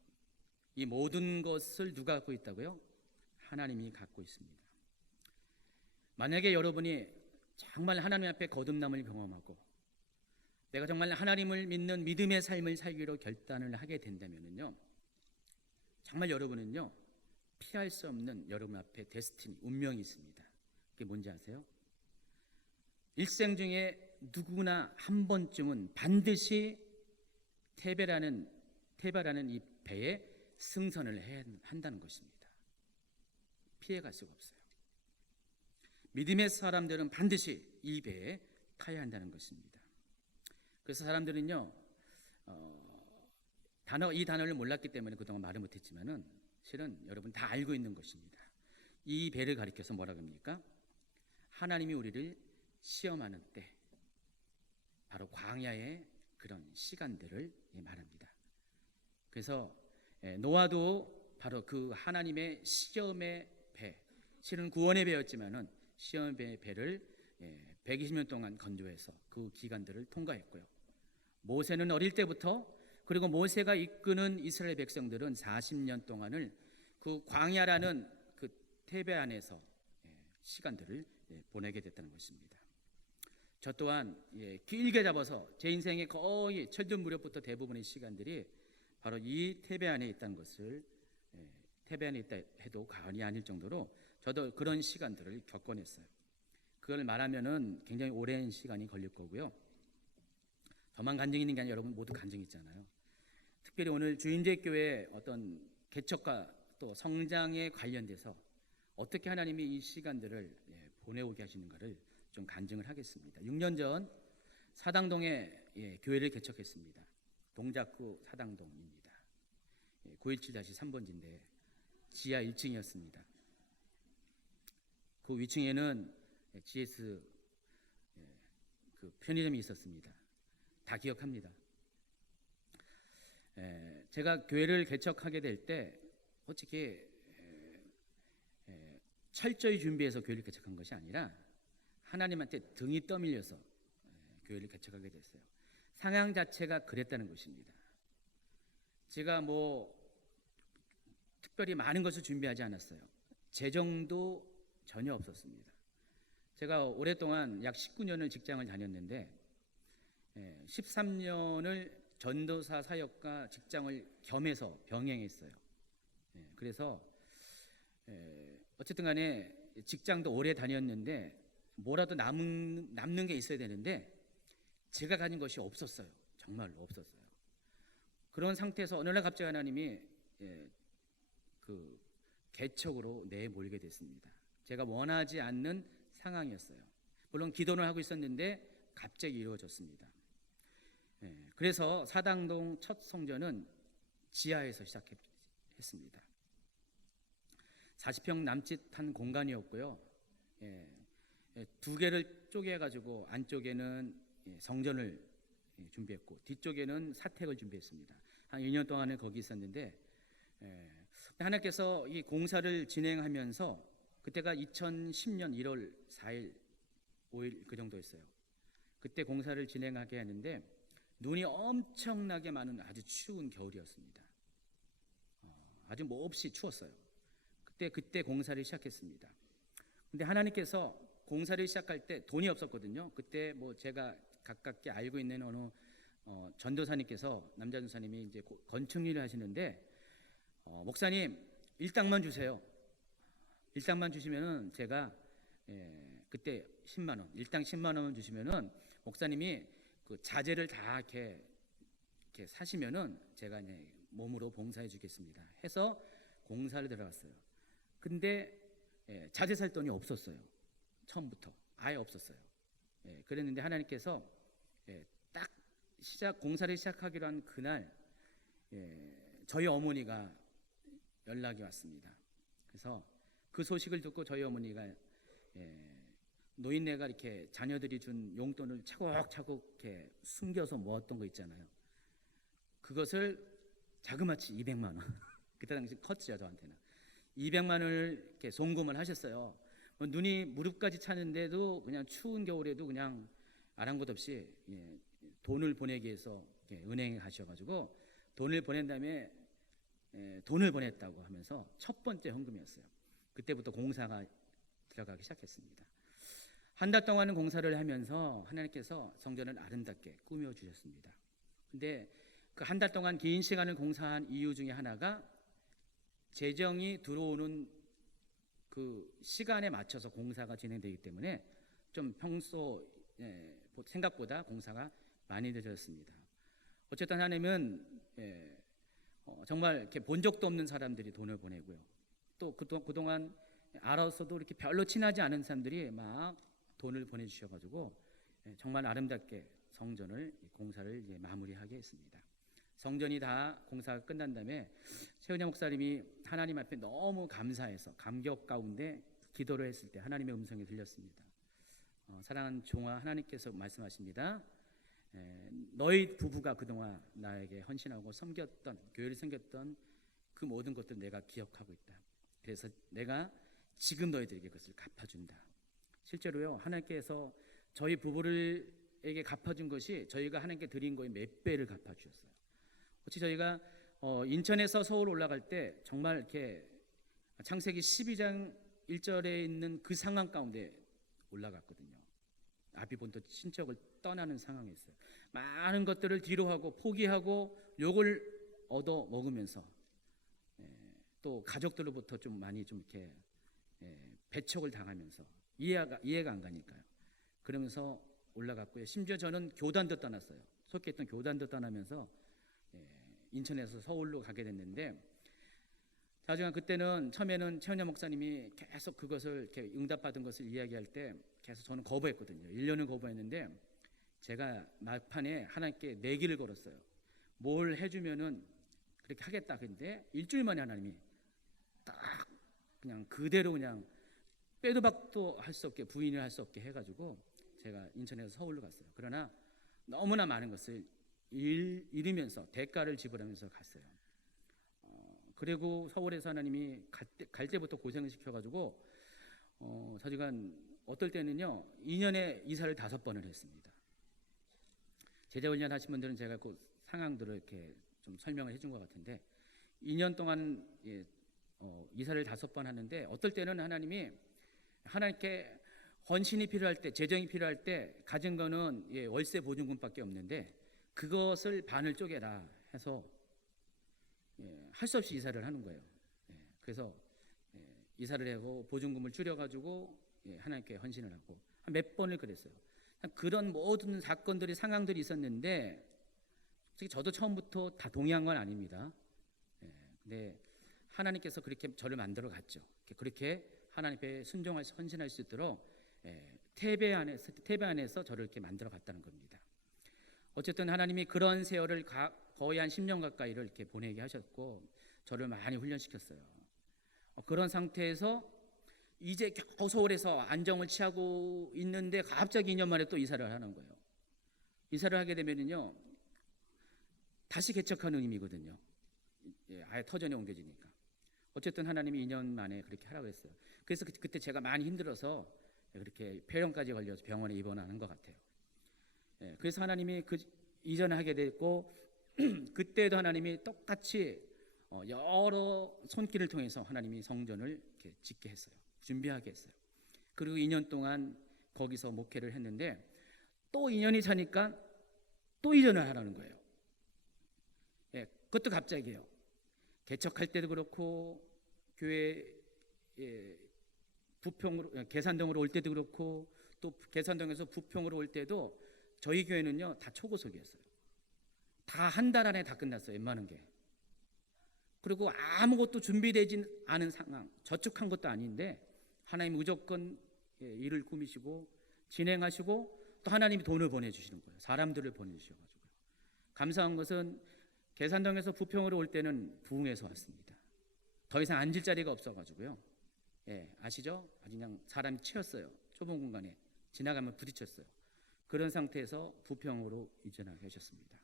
이 모든 것을 누가 갖고 있다고요? 하나님이 갖고 있습니다. 만약에 여러분이 정말 하나님 앞에 거듭남을 경험하고 내가 정말 하나님을 믿는 믿음의 삶을 살기로 결단을 하게 된다면요, 정말 여러분은요 피할 수 없는 여러분 앞에 데스티니, 운명이 있습니다. 그게 뭔지 아세요? 일생 중에 누구나 한 번쯤은 반드시 테바라는 이 배에 승선을 해야 한다는 것입니다. 피해갈 수가 없어요. 믿음의 사람들은 반드시 이 배에 타야 한다는 것입니다. 그래서 사람들은요 이 단어를 몰랐기 때문에 그동안 말을 못했지만은 실은 여러분 다 알고 있는 것입니다. 이 배를 가리켜서 뭐라고 합니까? 하나님이 우리를 시험하는 때, 바로 광야의 그런 시간들을 말합니다. 그래서 노아도 바로 그 하나님의 시험의 배, 실은 구원의 배였지만은 시험의 배를 120년 동안 건조해서 그 기간들을 통과했고요. 모세는 어릴 때부터, 그리고 모세가 이끄는 이스라엘 백성들은 40년 동안을 그 광야라는 그 태배 안에서 시간들을 보내게 됐다는 것입니다. 저 또한 길게 잡아서 제 인생의 거의 철든 무렵부터 대부분의 시간들이 바로 이 태배 안에 있다는 것을 태배 안에 있다 해도 과언이 아닐 정도로 저도 그런 시간들을 겪어냈어요. 그걸 말하면은 굉장히 오랜 시간이 걸릴 거고요. 저만 간증이 있는 게 아니라 여러분 모두 간증이 있잖아요. 특별히 오늘 주인제교회 어떤 개척과 또 성장에 관련돼서 어떻게 하나님이 이 시간들을 보내오게 하시는가를 좀 간증을 하겠습니다. 6년 전 사당동에 교회를 개척했습니다. 동작구 사당동입니다. 917-3번지인데 지하 1층이었습니다. 그 위층에는 GS 그 편의점이 있었습니다. 다 기억합니다. 제가 교회를 개척하게 될 때 솔직히 철저히 준비해서 교회를 개척한 것이 아니라 하나님한테 등이 떠밀려서 교회를 개척하게 됐어요. 상황 자체가 그랬다는 것입니다. 제가 뭐 특별히 많은 것을 준비하지 않았어요. 재정도 전혀 없었습니다. 제가 오랫동안 약 19년을 직장을 다녔는데 13년을 전도사 사역과 직장을 겸해서 병행했어요. 그래서 어쨌든 간에 직장도 오래 다녔는데 뭐라도 남는 게 있어야 되는데 제가 가진 것이 없었어요. 정말로 없었어요. 그런 상태에서 어느 날 갑자기 하나님이 그 개척으로 내몰게 됐습니다. 제가 원하지 않는 상황이었어요. 물론 기도는 하고 있었는데 갑자기 이루어졌습니다. 그래서 사당동 첫 성전은 지하에서 시작했습니다. 40평 남짓한 공간이었고요. 두 개를 쪼개가지고 안쪽에는 성전을 준비했고 뒤쪽에는 사택을 준비했습니다. 한 2년 동안은 거기 있었는데 하나님께서 이 공사를 진행하면서 그때가 2010년 1월 4일, 5일 그 정도였어요. 그때 공사를 진행하게 하는데 눈이 엄청나게 많은 아주 추운 겨울이었습니다. 아주 몹시 추웠어요. 그때 공사를 시작했습니다. 근데 하나님께서 공사를 시작할 때 돈이 없었거든요. 그때 뭐 제가 가깝게 알고 있는 어느 전도사님께서 남자 전사님이 이제 건축 일을 하시는데 목사님 일당만 주세요. 일당만 주시면은 제가 그때 10만 원, 일당 10만 원만 주시면은 목사님이 그 자재를 다 이렇게 사시면은 제가 이제 몸으로 봉사해 주겠습니다. 해서 공사를 들어갔어요. 근데 자재 살 돈이 없었어요. 처음부터 아예 없었어요. 그랬는데 하나님께서 딱 공사를 시작하기로 한 그날 저희 어머니가 연락이 왔습니다. 그래서 그 소식을 듣고 저희 어머니가 노인네가 이렇게 자녀들이 준 용돈을 차곡차곡 이렇게 숨겨서 모았던 거 있잖아요. 그것을 자그마치 200만 원. 그때 당시 컸죠 저한테는. 200만 원을 이렇게 송금을 하셨어요. 눈이 무릎까지 차는데도 그냥 추운 겨울에도 그냥 아랑곳 없이 돈을 보내기 위해서 은행에 가셔가지고 돈을 보낸 다음에 돈을 보냈다고 하면서 첫 번째 헌금이었어요. 그때부터 공사가 들어가기 시작했습니다. 한 달 동안은 공사를 하면서 하나님께서 성전을 아름답게 꾸며 주셨습니다. 근데 그 한 달 동안 긴 시간을 공사한 이유 중에 하나가 재정이 들어오는 그 시간에 맞춰서 공사가 진행되기 때문에 좀 평소 생각보다 공사가 많이 늦어졌습니다. 어쨌든 하나님은 정말 이렇게 본 적도 없는 사람들이 돈을 보내고요. 또 그동안 알아서도 이렇게 별로 친하지 않은 사람들이 막 돈을 보내주셔가지고 정말 아름답게 성전을 공사를 이제 마무리하게 했습니다. 성전이 다 공사가 끝난 다음에 최은영 목사님이 하나님 앞에 너무 감사해서 감격 가운데 기도를 했을 때 하나님의 음성이 들렸습니다. 사랑하는 종아, 하나님께서 말씀하십니다. 너희 부부가 그동안 나에게 헌신하고 섬겼던, 교회를 섬겼던 그 모든 것들을 내가 기억하고 있다. 그래서 내가 지금 너희들에게 그것을 갚아준다. 실제로요, 하나님께서 저희 부부에게 갚아준 것이 저희가 하나님께 드린 거의 몇 배를 갚아주셨어요. 혹시 저희가 인천에서 서울 올라갈 때 정말 이렇게 창세기 12장 1절에 있는 그 상황 가운데 올라갔거든요. 아비본토 친척을 떠나는 상황이었어요. 많은 것들을 뒤로 하고 포기하고 욕을 얻어 먹으면서 또 가족들로부터 좀 많이 좀 이렇게 배척을 당하면서 이해가 안 가니까요. 그러면서 올라갔고요. 심지어 저는 교단도 떠났어요. 속했던 교단도 떠나면서 인천에서 서울로 가게 됐는데, 하지만 그때는 처음에는 최은영 목사님이 계속 그것을 이렇게 응답받은 것을 이야기할 때 계속 저는 거부했거든요. 1년을 거부했는데 제가 막판에 하나님께 내기를 걸었어요. 뭘 해주면은 그렇게 하겠다. 근데 일주일 만에 하나님이 딱 그냥 그대로 그냥 빼도 박도 할 수 없게, 부인을 할 수 없게 해가지고 제가 인천에서 서울로 갔어요. 그러나 너무나 많은 것을 잃으면서 대가를 지불하면서 갔어요. 그리고 서울에서 하나님이 갈 때부터 고생을 시켜가지고 사실은 어떨 때는요 2년에 이사를 5번을 했습니다. 제자훈련 하신 분들은 제가 그 상황들을 이렇게 좀 설명을 해준 것 같은데, 2년 동안 이사를 5번 하는데, 어떨 때는 하나님이 하나님께 헌신이 필요할 때, 재정이 필요할 때 가진 거는 월세 보증금밖에 없는데 그것을 반을 쪼개라 해서 할 수 없이 이사를 하는 거예요. 그래서 이사를 하고 보증금을 줄여가지고 하나님께 헌신을 하고 몇 번을 그랬어요. 그런 모든 사건들이, 상황들이 있었는데 솔직히 저도 처음부터 다 동의한 건 아닙니다. 근데 하나님께서 그렇게 저를 만들어 갔죠. 그렇게 하나님 앞에 순종할 수, 헌신할 수 있도록 태배 안에서 저를 이렇게 만들어 갔다는 겁니다. 어쨌든 하나님이 그런 세월을 거의 한 10년 가까이를 이렇게 보내게 하셨고 저를 많이 훈련시켰어요. 그런 상태에서 이제 겨우 서울에서 안정을 취하고 있는데 갑자기 2년 만에 또 이사를 하는 거예요. 이사를 하게 되면요 다시 개척하는 의미거든요. 아예 터전에 옮겨지니까. 어쨌든 하나님이 2년 만에 그렇게 하라고 했어요. 그래서 그때 제가 많이 힘들어서 그렇게 폐렴까지 걸려서 병원에 입원하는 것 같아요. 그래서 하나님이 이전하게 됐고 그때도 하나님이 똑같이 여러 손길을 통해서 하나님이 성전을 이렇게 짓게 했어요. 준비하게 했어요. 그리고 2년 동안 거기서 목회를 했는데 또 2년이 차니까 또 이전을 하라는 거예요. 그것도 갑자기예요. 개척할 때도 그렇고 교회 부평으로 계산동으로 올 때도 그렇고 또 계산동에서 부평으로 올 때도 저희 교회는요 다 초고속이었어요. 다 한 달 안에 다 끝났어요. 웬만한 게. 그리고 아무것도 준비되진 않은 상황, 저축한 것도 아닌데 하나님이 무조건 일을 꾸미시고 진행하시고 또 하나님이 돈을 보내주시는 거예요. 사람들을 보내주셔가지고요. 감사한 것은 계산동에서 부평으로 올 때는 부흥에서 왔습니다. 더 이상 앉을 자리가 없어가지고요. 아시죠? 아주 그냥 사람이 치였어요. 좁은 공간에 지나가면 부딪혔어요. 그런 상태에서 부평으로 이전하게 하셨습니다.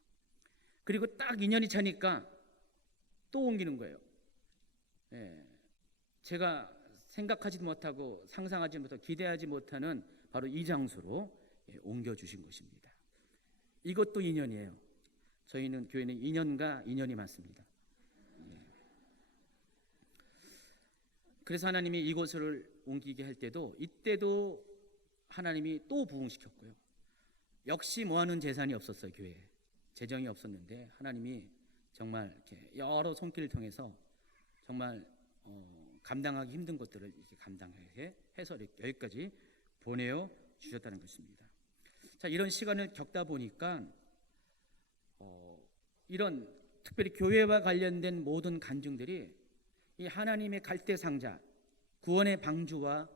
그리고 딱 2년이 차니까 또 옮기는 거예요. 제가 생각하지도 못하고 상상하지 못하고 기대하지 못하는 바로 이 장소로 옮겨주신 것입니다. 이것도 2년이에요. 저희는 교회는 2년과 2년이 많습니다. 그래서 하나님이 이곳을 옮기게 할 때도 이때도 하나님이 또 부흥시켰고요. 역시 모아놓은 재산이 없었어요. 교회에 재정이 없었는데 하나님이 정말 이렇게 여러 손길을 통해서 정말 감당하기 힘든 것들을 이렇게 감당하게 해서 여기까지 보내어 주셨다는 것입니다. 자, 이런 시간을 겪다 보니까 이런 특별히 교회와 관련된 모든 간증들이 이 하나님의 갈대 상자, 구원의 방주와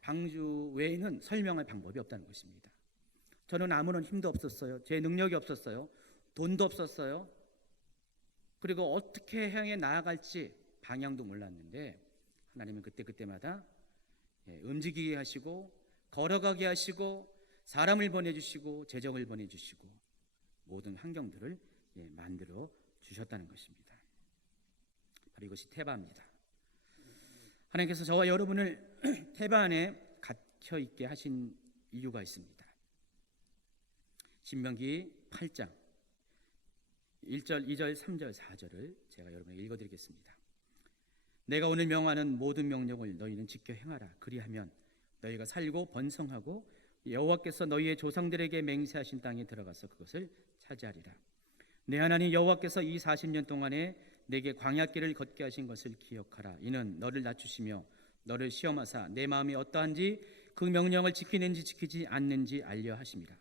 방주 외에는 설명할 방법이 없다는 것입니다. 저는 아무런 힘도 없었어요. 제 능력이 없었어요. 돈도 없었어요. 그리고 어떻게 향해 나아갈지 방향도 몰랐는데 하나님은 그때마다 움직이게 하시고 걸어가게 하시고 사람을 보내주시고 재정을 보내주시고 모든 환경들을 만들어 주셨다는 것입니다. 바로 이것이 태바입니다. 하나님께서 저와 여러분을 태바 안에 갇혀 있게 하신 이유가 있습니다. 신명기 8장 1절, 2절, 3절, 4절을 제가 여러분에게 읽어드리겠습니다. 내가 오늘 명하는 모든 명령을 너희는 지켜 행하라. 그리하면 너희가 살고 번성하고 여호와께서 너희의 조상들에게 맹세하신 땅에 들어가서 그것을 차지하리라. 내 하나님 여호와께서 이 40년 동안에 내게 광야길을 걷게 하신 것을 기억하라. 이는 너를 낮추시며 너를 시험하사 내 마음이 어떠한지 그 명령을 지키는지 지키지 않는지 알려 하심이라.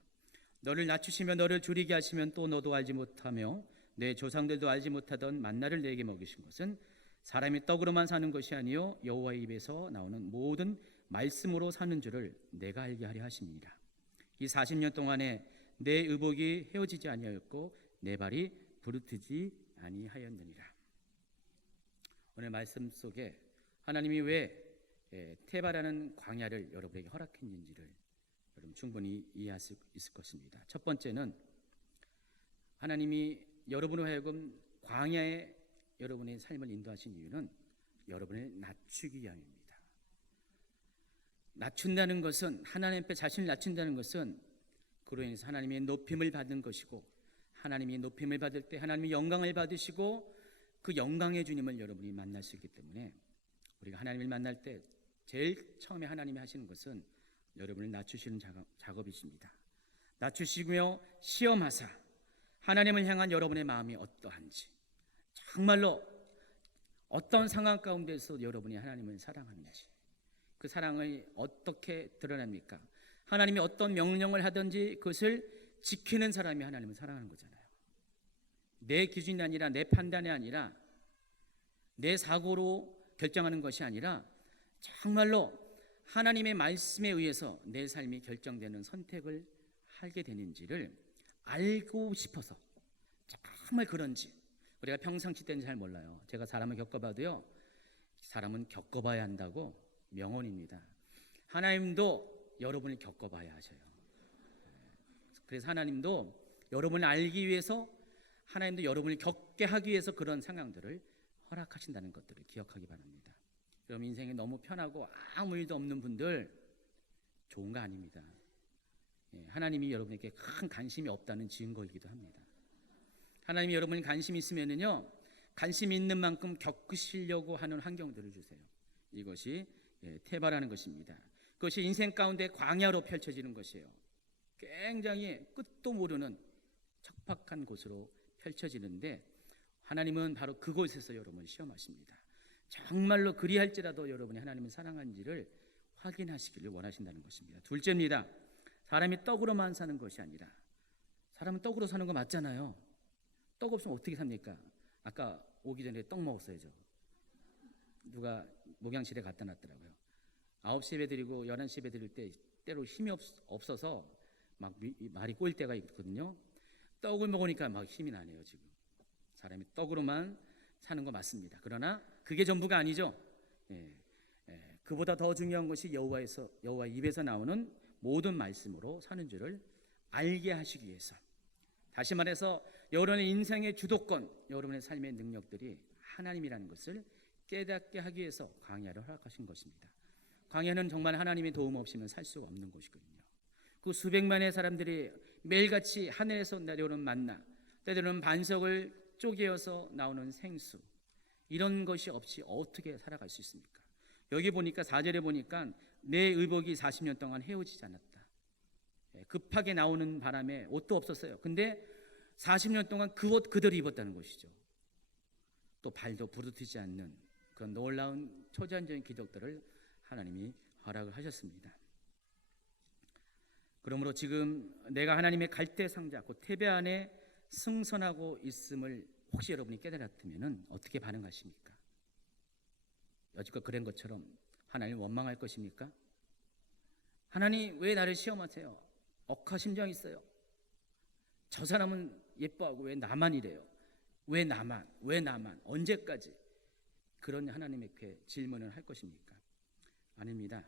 너를 낮추시며 너를 줄이게 하시면 또 너도 알지 못하며 내 조상들도 알지 못하던 만나를 내게 먹이신 것은 사람이 떡으로만 사는 것이 아니요 여호와의 입에서 나오는 모든 말씀으로 사는 줄을 내가 알게 하려 하심이니라. 이 40년 동안에 내 의복이 헤어지지 아니하였고 내 발이 부르트지 아니하였느니라. 오늘 말씀 속에 하나님이 왜 테바라는 광야를 여러분에게 허락했는지를 여러분 충분히 이해할 수 있을 것입니다. 첫 번째는 하나님이 여러분을 하여금 광야에 여러분의 삶을 인도하신 이유는 여러분을 낮추기 위함입니다. 낮춘다는 것은 하나님 앞에 자신을 낮춘다는 것은 그로 인해서 하나님의 높임을 받는 것이고 하나님이 높임을 받을 때 하나님이 영광을 받으시고 그 영광의 주님을 여러분이 만날 수 있기 때문에 우리가 하나님을 만날 때 제일 처음에 하나님이 하시는 것은 여러분을 낮추시는 작업이십니다. 낮추시며 시험하사 하나님을 향한 여러분의 마음이 어떠한지 정말로 어떤 상황 가운데서 여러분이 하나님을 사랑하는지 그 사랑을 어떻게 드러냅니까? 하나님이 어떤 명령을 하든지 그것을 지키는 사람이 하나님을 사랑하는 거잖아요. 내 기준이 아니라 내 판단이 아니라 내 사고로 결정하는 것이 아니라 정말로 하나님의 말씀에 의해서 내 삶이 결정되는 선택을 하게 되는지를 알고 싶어서 정말 그런지 우리가 평상시 때는 잘 몰라요. 제가 사람을 겪어봐도요 사람은 겪어봐야 한다고 명언입니다. 하나님도 여러분을 겪어봐야 하셔요. 그래서 하나님도 여러분을 알기 위해서 하나님도 여러분을 겪게 하기 위해서 그런 상황들을 허락하신다는 것들을 기억하기 바랍니다. 여러분 인생이 너무 편하고 아무 일도 없는 분들 좋은 거 아닙니다. 하나님이 여러분에게 큰 관심이 없다는 증거이기도 합니다. 하나님이 여러분이 관심이 있으면은요 관심이 있는 만큼 겪으시려고 하는 환경들을 주세요. 이것이 테바라는 것입니다. 그것이 인생 가운데 광야로 펼쳐지는 것이에요. 굉장히 끝도 모르는 척박한 곳으로 펼쳐지는데 하나님은 바로 그곳에서 여러분을 시험하십니다. 정말로 그리할지라도 여러분이 하나님을 사랑하는지를 확인하시기를 원하신다는 것입니다. 둘째입니다. 사람이 떡으로만 사는 것이 아니라 사람은 떡으로 사는 거 맞잖아요. 떡 없으면 어떻게 삽니까? 아까 오기 전에 떡 먹었어야죠. 누가 목양실에 갖다 놨더라고요. 9시 예배 드리고 11시 예배 드릴 때 때로 힘이 없어서 막 말이 꼬일 때가 있거든요. 떡을 먹으니까 막 힘이 나네요. 지금 사람이 떡으로만 사는 거 맞습니다. 그러나 그게 전부가 아니죠. 그보다 더 중요한 것이 여호와의 입에서 나오는 모든 말씀으로 사는 줄을 알게 하시기 위해서, 다시 말해서 여러분의 인생의 주도권, 여러분의 삶의 능력들이 하나님이라는 것을 깨닫게 하기 위해서 광야를 허락하신 것입니다. 광야는 정말 하나님의 도움 없이는 살 수가 없는 곳이거든요. 그 수백만의 사람들이 매일같이 하늘에서 내려오는 만나, 때로는 반석을 쪼개어서 나오는 생수, 이런 것이 없이 어떻게 살아갈 수 있습니까? 여기 보니까 4절에 보니까 내 의복이 40년 동안 헤어지지 않았다. 급하게 나오는 바람에 옷도 없었어요. 근데 40년 동안 그 옷 그대로 입었다는 것이죠. 또 발도 부르트지 않는 그런 놀라운 초자연적인 기적들을 하나님이 허락을 하셨습니다. 그러므로 지금 내가 하나님의 갈대 상자 곧 테베 안에 승선하고 있음을 혹시 여러분이 깨달았다면 어떻게 반응하십니까? 여지껏 그런 것처럼 하나님 원망할 것입니까? 하나님 왜 나를 시험하세요? 억하심정이 있어요. 저 사람은 예뻐하고 왜 나만 이래요? 왜 나만 언제까지? 그런 하나님에게 질문을 할 것입니까? 아닙니다.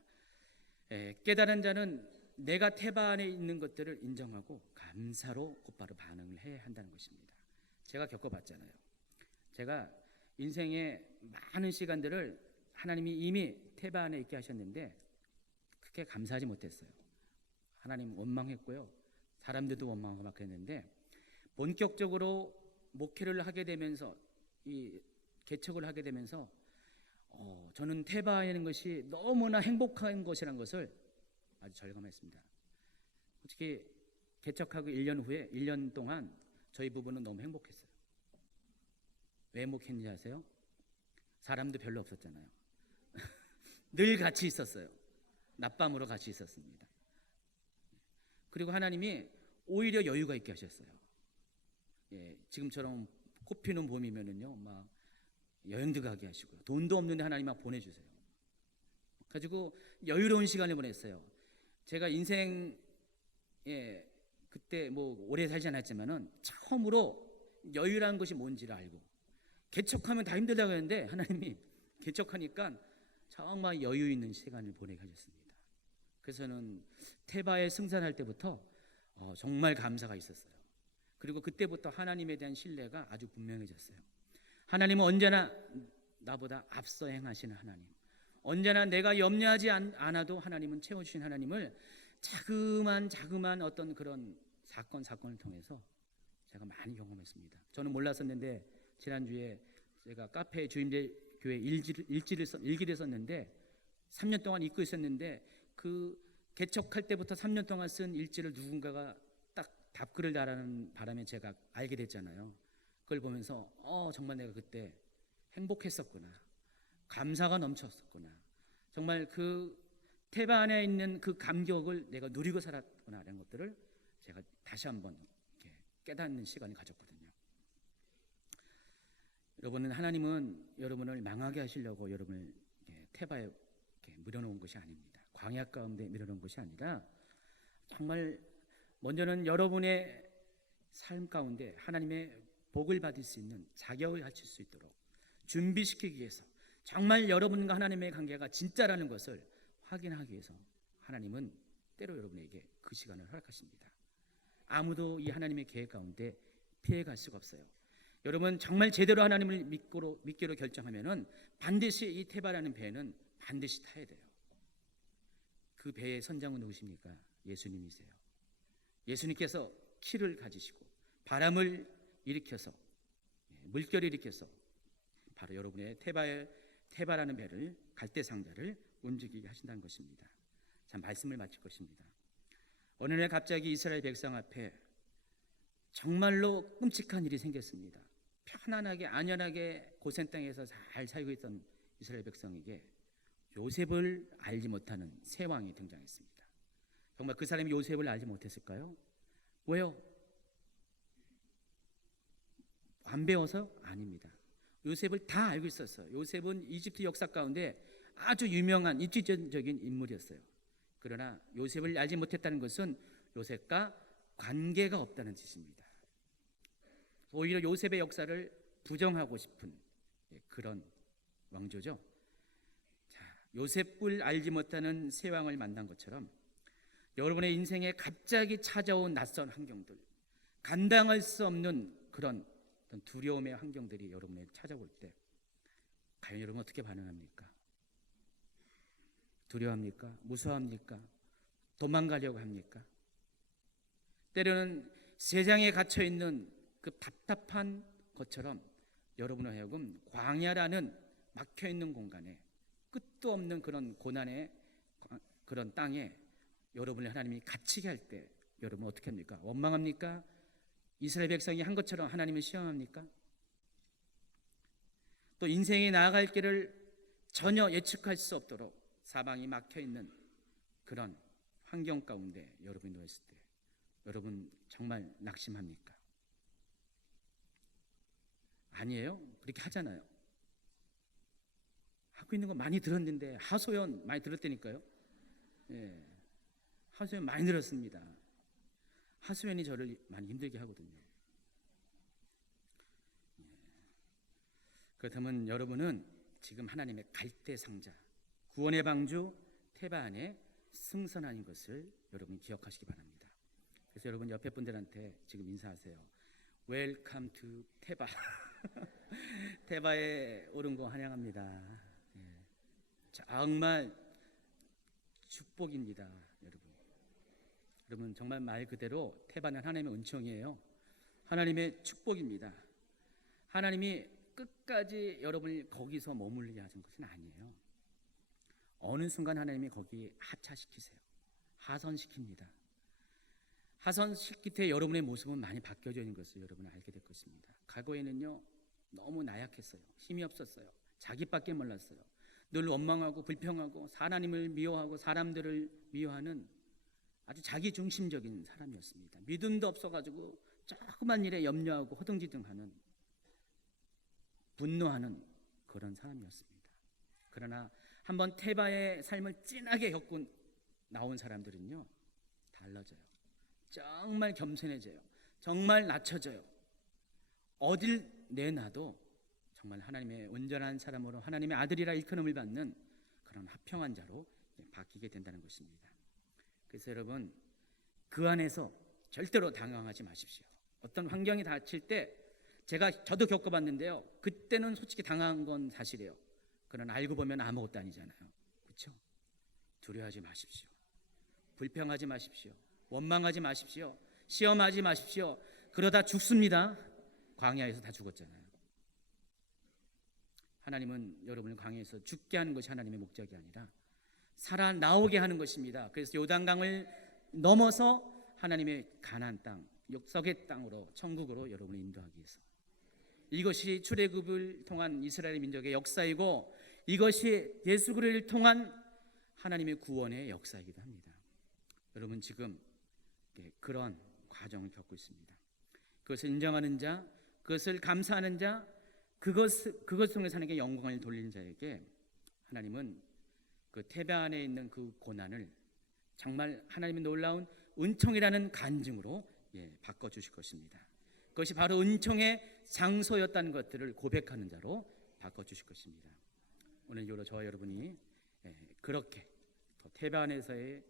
깨달은 자는 내가 테바 안에 있는 것들을 인정하고 감사로 곧바로 반응을 해야 한다는 것입니다. 제가 겪어봤잖아요. 제가 인생의 많은 시간들을 하나님이 이미 테바 안에 있게 하셨는데 그렇게 감사하지 못했어요. 하나님 원망했고요. 사람들도 원망하고 막 그랬는데 본격적으로 목회를 하게 되면서 이 개척을 하게 되면서 저는 테바에 있는 것이 너무나 행복한 것이라는 것을 아주 절감했습니다. 솔직히 개척하고 1년 후에 1년 동안 저희 부부는 너무 행복했어요. 왜 행복했는지 아세요? 사람도 별로 없었잖아요. 늘 같이 있었어요. 낮밤으로 같이 있었습니다. 그리고 하나님이 오히려 여유가 있게 하셨어요. 지금처럼 꽃피는 봄이면은요, 막 여행도 가게 하시고 돈도 없는데 하나님 막 보내주세요. 가지고 여유로운 시간을 보냈어요. 제가 인생에 그때 뭐 오래 살지 않았지만은 처음으로 여유라는 것이 뭔지를 알고, 개척하면 다 힘들다고 했는데 하나님이 개척하니까 정말 여유 있는 시간을 보내게 하셨습니다. 그래서 저는 테바에 승선할 때부터 정말 감사가 있었어요. 그리고 그때부터 하나님에 대한 신뢰가 아주 분명해졌어요. 하나님은 언제나 나보다 앞서 행하시는 하나님, 언제나 내가 염려하지 않아도 하나님은 채워주신 하나님을 자그만 어떤 그런 사건을 통해서 제가 많이 경험했습니다. 저는 몰랐었는데 지난주에 제가 카페 주임대 교회 일기를 썼는데 3년 동안 읽고 있었는데 그 개척할 때부터 3년 동안 쓴 일지를 누군가가 딱 답글을 달하는 바람에 제가 알게 됐잖아요. 그걸 보면서 정말 내가 그때 행복했었구나, 감사가 넘쳤었구나, 정말 그 테바 안에 있는 그 감격을 내가 누리고 살았구나라는 것들을 제가 다시 한번 이렇게 깨닫는 시간을 가졌거든요. 여러분은 하나님은 여러분을 망하게 하시려고 여러분을 테바에 이렇게 밀어놓은 것이 아닙니다. 광야 가운데 밀어놓은 것이 아니라 정말 먼저는 여러분의 삶 가운데 하나님의 복을 받을 수 있는 자격을 갖출 수 있도록 준비시키기 위해서, 정말 여러분과 하나님의 관계가 진짜라는 것을 확인하기 위해서 하나님은 때로 여러분에게 그 시간을 허락하십니다. 아무도 이 하나님의 계획 가운데 피해갈 수가 없어요. 여러분 정말 제대로 하나님을 믿기로 결정하면은 반드시 이 테바라는 배는 반드시 타야 돼요. 그 배의 선장은 누구십니까? 예수님이세요. 예수님께서 키를 가지시고 바람을 일으켜서, 물결을 일으켜서 바로 여러분의 테바라는 배를, 갈대상자를 움직이게 하신다는 것입니다. 자, 말씀을 마칠 것입니다. 어느 날 갑자기 이스라엘 백성 앞에 정말로 끔찍한 일이 생겼습니다. 편안하게 안연하게 고센 땅에서 잘 살고 있던 이스라엘 백성에게 요셉을 알지 못하는 새 왕이 등장했습니다. 정말 그 사람이 요셉을 알지 못했을까요? 왜요? 안 배워서? 아닙니다. 요셉을 다 알고 있었어요. 요셉은 이집트 역사 가운데 아주 유명한 입지적인 인물이었어요. 그러나 요셉을 알지 못했다는 것은 요셉과 관계가 없다는 뜻입니다. 오히려 요셉의 역사를 부정하고 싶은 그런 왕조죠. 자, 요셉을 알지 못하는 새 왕을 만난 것처럼 여러분의 인생에 갑자기 찾아온 낯선 환경들, 감당할 수 없는 그런 두려움의 환경들이 여러분을 찾아올 때 과연 여러분 어떻게 반응합니까? 두려워합니까? 무서워합니까? 도망가려고 합니까? 때로는 세상에 갇혀있는 그 답답한 것처럼 여러분을 하여금 광야라는 막혀있는 공간에, 끝도 없는 그런 고난의 그런 땅에 여러분을 하나님이 갇히게 할 때 여러분 어떻게 합니까? 원망합니까? 이스라엘 백성이 한 것처럼 하나님을 시험합니까? 또 인생이 나아갈 길을 전혀 예측할 수 없도록 사방이 막혀있는 그런 환경 가운데 여러분이 놓였을 때 여러분 정말 낙심합니까? 아니에요? 그렇게 하잖아요. 하고 있는 거 많이 들었는데, 하소연 많이 들었다니까요. 하소연 많이 들었습니다. 하소연이 저를 많이 힘들게 하거든요. 그렇다면 여러분은 지금 하나님의 갈대상자, 구원의 방주 테바 안에 승선하는 것을 여러분 기억하시기 바랍니다. 그래서 여러분 옆에 분들한테 지금 인사하세요. 웰컴 투 테바. 테바에 오른 거 환영합니다. 정말 축복입니다, 여러분. 여러분 정말 말 그대로 테바는 하나님의 은총이에요. 하나님의 축복입니다. 하나님이 끝까지 여러분이 거기서 머물게 하신 것은 아니에요. 어느 순간 하나님이 거기 하차시키세요. 하선시킵니다. 하선식 끝에 여러분의 모습은 많이 바뀌어져 있는 것을 여러분은 알게 될 것입니다. 과거에는요, 너무 나약했어요. 힘이 없었어요. 자기밖에 몰랐어요. 늘 원망하고 불평하고 하나님을 미워하고 사람들을 미워하는 아주 자기 중심적인 사람이었습니다. 믿음도 없어가지고 조그만 일에 염려하고 허둥지둥하는, 분노하는 그런 사람이었습니다. 그러나 한번 테바의 삶을 진하게 겪고 나온 사람들은요, 달라져요. 정말 겸손해져요. 정말 낮춰져요. 어딜 내놔도 정말 하나님의 온전한 사람으로 하나님의 아들이라 일컬음을 받는 그런 화평한 자로 바뀌게 된다는 것입니다. 그래서 여러분, 그 안에서 절대로 당황하지 마십시오. 어떤 환경이 닥칠 때 저도 겪어봤는데요, 그때는 솔직히 당황한 건 사실이에요. 그러나 알고 보면 아무것도 아니잖아요. 그렇죠? 두려워하지 마십시오. 불평하지 마십시오. 원망하지 마십시오. 시험하지 마십시오. 그러다 죽습니다. 광야에서 다 죽었잖아요. 하나님은 여러분을 광야에서 죽게 하는 것이 하나님의 목적이 아니라 살아나오게 하는 것입니다. 그래서 요단강을 넘어서 하나님의 가나안 땅, 약속의 땅으로, 천국으로 여러분을 인도하기 위해서. 이것이 출애굽을 통한 이스라엘 민족의 역사이고, 이것이 예수 그리스도를 통한 하나님의 구원의 역사이기도 합니다. 여러분 지금 그런 과정을 겪고 있습니다. 그것을 인정하는 자, 그것을 감사하는 자, 그것을 통해서 하나님께 영광을 돌리는 자에게 하나님은 그 테베 안에 있는 그 고난을 정말 하나님의 놀라운 은총이라는 간증으로 바꿔주실 것입니다. 그것이 바로 은총의 장소였다는 것들을 고백하는 자로 바꿔주실 것입니다. 오늘 저와 여러분이 그렇게 테베 안에서의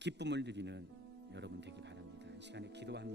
기쁨을 누리는 여러분 되기 바랍니다. 이 시간에 기도합니다.